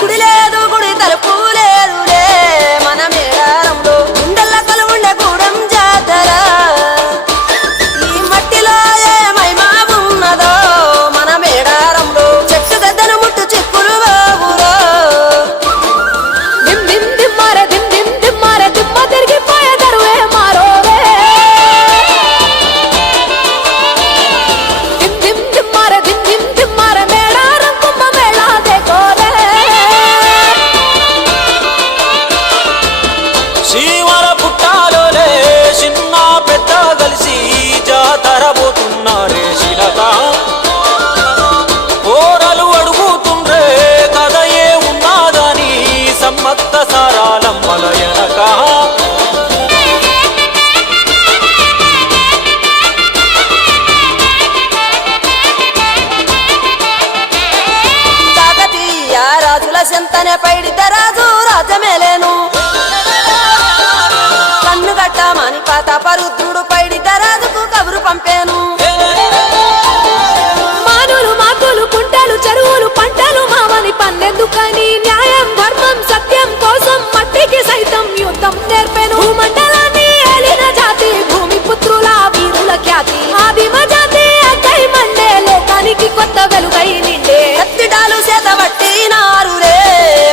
గుడి లేదు గుడి తలుపు లేదులే మన మేడారంలో గుండెల్ల కలువుండే గూడెం జాతర ఈ మట్టిలో ఏ మహిమా ఉన్నదో మన మేడారంలో చెట్టు గద్దను ముట్టు చిక్కులు బాబురో దిమ్ దిమ్ దిమ్మారే దిమ్ దిమ్ దిమ్మారే దిమ్మ తిరిగిపోయే దరువే మారోవే దిమ్ దిమ్ దిమ్మారే దిమ్ దిమ్ దిమ్మారే మేడారం కుంభ మేళా దేకోరే శివర పుట్టాలోలే చిన్న పెద్ద కలిసి జాతర పోతున్నారే శిలక ఓరలు అడుగుతుండ్రే కథ ఏ ఉన్నాదని సమ్మత్త సారాలమ్మల ఎనక కాకతీయ రాజుల చెంతనే పైడిత రాజు రాజమేలేను కన్ను గట్టమని ప్రతాపరుద్రుడు పైడిత రాజుకు కబురు పంపేను మానులు మాకులు కుంటలు చెరువులు పంటలు మామని పన్నెందుకని న్యాయం ధర్మం సత్యం కోసం మట్టికి సైతం యుద్ధం నేర్పెను భూమండలాన్ని ఏలిన జాతి భూమి పుత్రుల వీరుల ఖ్యాతి ఆదిమ జాతి అక్కై మండే లోకానికి కొత్త వెలుగై నిండే కత్తిడాలు చేతబట్టినారులే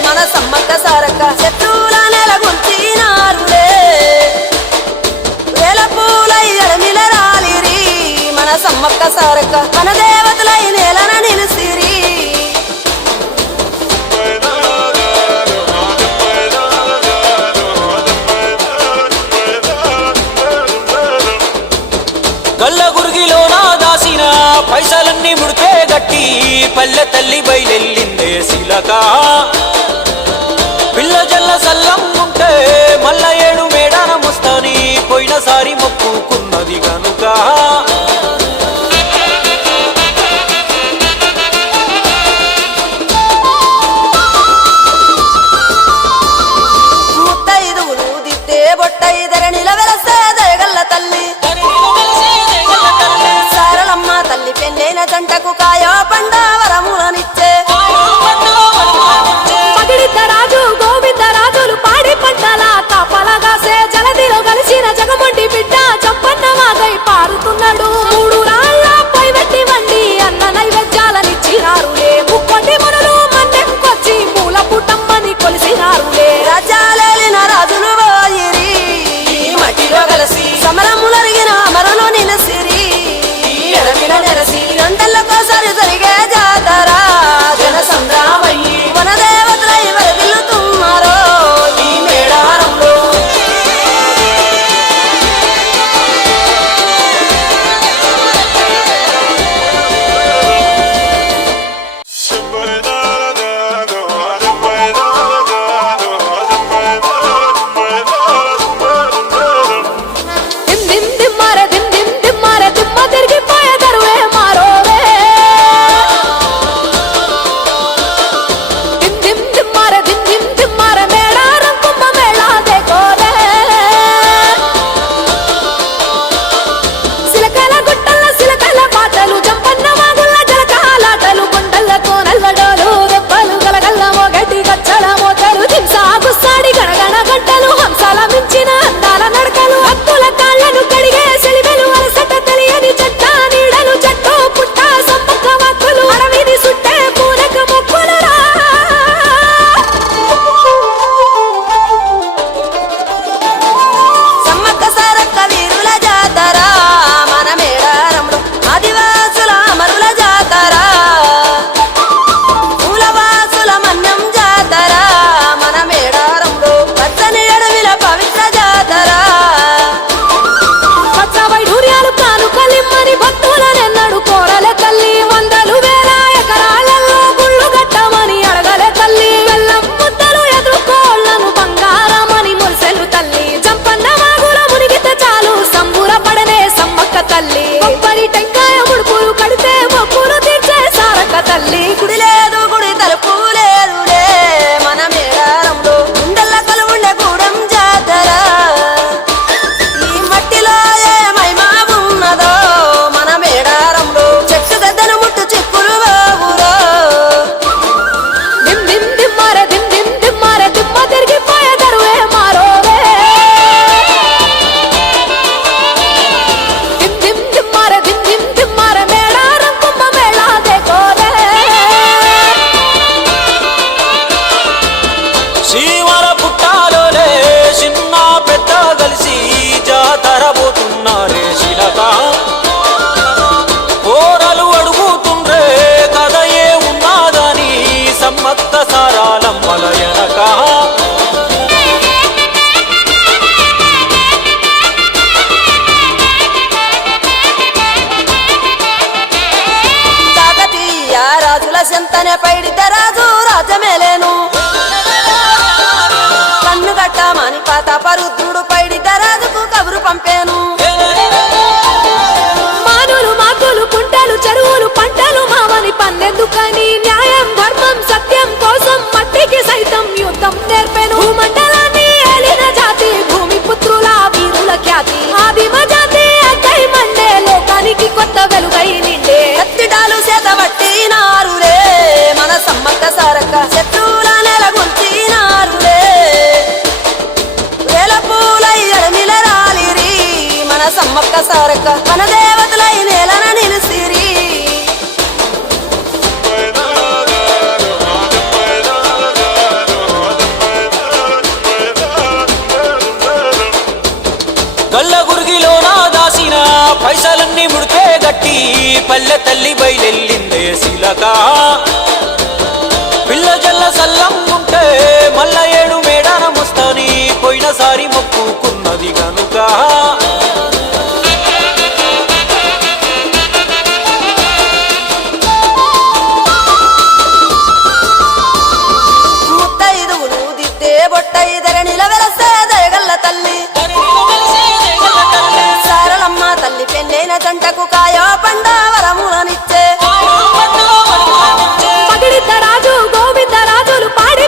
మన సమ్మక్క సారక్క శత్రువుల నెలగొల్చినారులే వేల పూలై ఎడమిల రాలిరి మన సమ్మక్క సారక్క మన దేవతలై నేలన నిలిసిరి గల్ల గురిగిలోన దాసిన పైసలన్నీ ముడిపే గట్టి పల్లె తల్లి బయలెల్లిందే శిలక పిల్ల జల్ల సల్లం ఉంటే మల్ల ఏడు మేడాన ముస్తాని పోయినసారి మొక్కుకున్నది గనుక ముత్తైదువులు దిద్దే బొట్టైదర నిలవెలసే దయగల్ల తల్లి సారలమ్మ తల్లి పెళ్ళైన జంటకు కాయో పండ వరములనిచ్చే సీమల పుట్టాలోలే చిన్న పెద్ద కలిసి జాతర పోతున్నారే శిలక పోరలు అడుగుతుండ్రే కథ ఏ ఉన్నాదని సమ్మక్క సారాలమ్మల ఎనక కాకతీయ రాజుల చెంతనే పైడితే రాజు రాజమేలేను కన్ను గట్టమని పాతాపరుద్రుడు పైడితే రాజుకు కబురు పంపేను మానులు మాకులు కుంటలు చెరువులు పంటలు మావని పన్నెందుకని న్యాయం ధర్మం సత్యం కోసం మట్టికి సైతం యుద్ధం నేర్పెను భూమండలాన్ని ఏలిన జాతి భూమి పుత్రుల వీరుల ఖ్యాతి ఆదిమ జాతి అక్కై మండే లోకానికి కొత్త వెలుగై నిండే కత్తిడాలు చేతబట్టినారులే మన సమ్మక్క సారక్క శత్రువుల నెలగొల్చినారులే వేల పూలై అడమిల రాలిరి మన సమ్మక్క సారక్క మన దేవతలై నేలన నిలిసిరి గల్ల గురిగిలోన దాసిన పైసలన్నీ ముడిపే గట్టి పల్లె తల్లి బయలెల్లిందే శిలక పిల్ల జల్ల సల్లం ఉంటే మల్ల ఏడు మేడాన ముస్తాని పోయినసారి మొక్కుకున్నది గనుక ముత్తైదువులు దిద్దే బొట్టైదర నిలవెలసే దయగల్ల తల్లి సారలమ్మ తల్లి పెళ్ళైన జంటకు కాయో పండ వరములనిచ్చే పగిడిత రాజు గోవింద రాజులు పాడి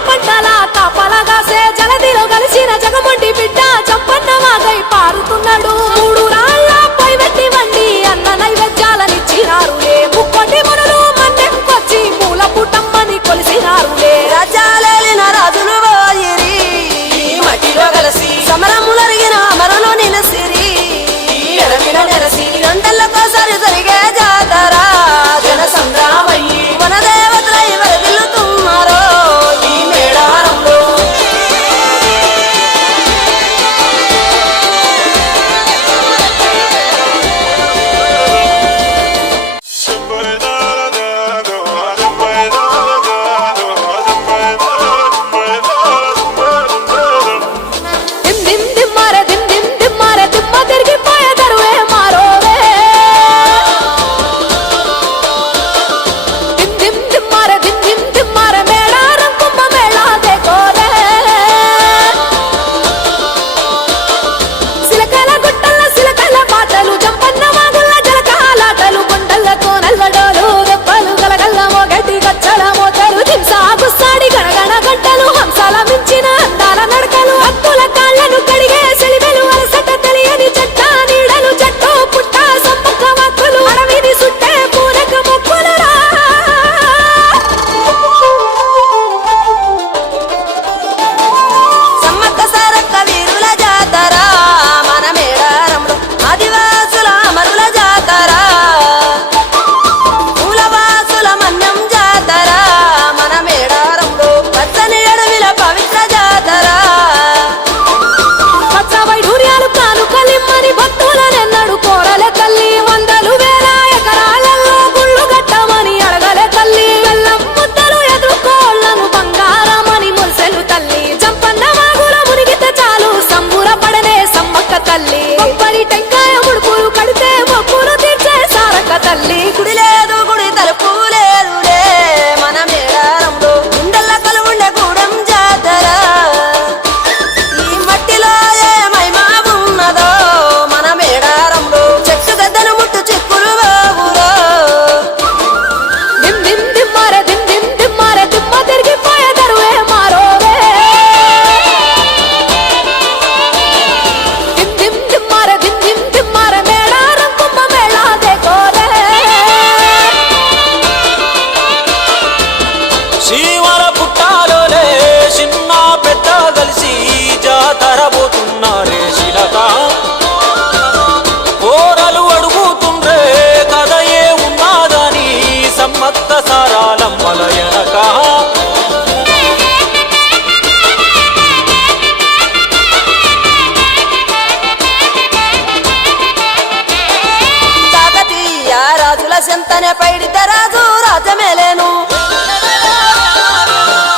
తనే పైడిత రాజు రాజమేలేను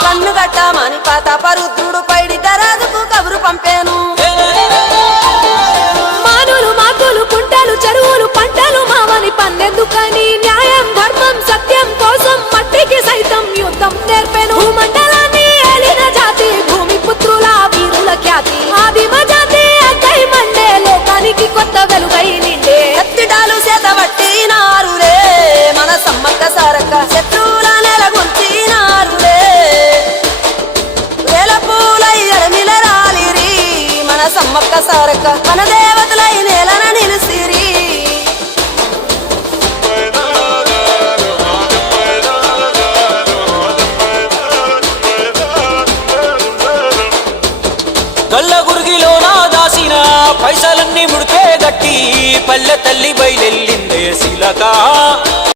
కన్ను గట్టమని ప్రతాపరుద్రుడు పైడిత రాజుకు కబురు పంపేను మానులు మాకులు కుంటలు చెరువులు పంటలు మావని పన్నెందుకని న్యాయం ధర్మం సత్యం కోసం మట్టికి సైతం యుద్ధం నేర్పెను భూమండలాన్ని ఏలిన జాతి భూమి పుత్రుల వీరుల ఖ్యాతి ఆదిమ జాతి అక్కై మండే లోకానికి కొత్త వెలుగై నిండే కత్తిడాలు చేతబట్టినారులే మన సమ్మక్క సారక్క శత్రువుల నెలగొల్చినారులే వేల పూలై ఎడమిల రాలిరి మన సమ్మక్క సారక్క మన దేవతలై నేలన నిలిసిరి గల్ల గురిగిలోన దాసిన పైసలన్నీ ముడిపే గట్టి పల్లె తల్లి బయలెల్లిందే శిలక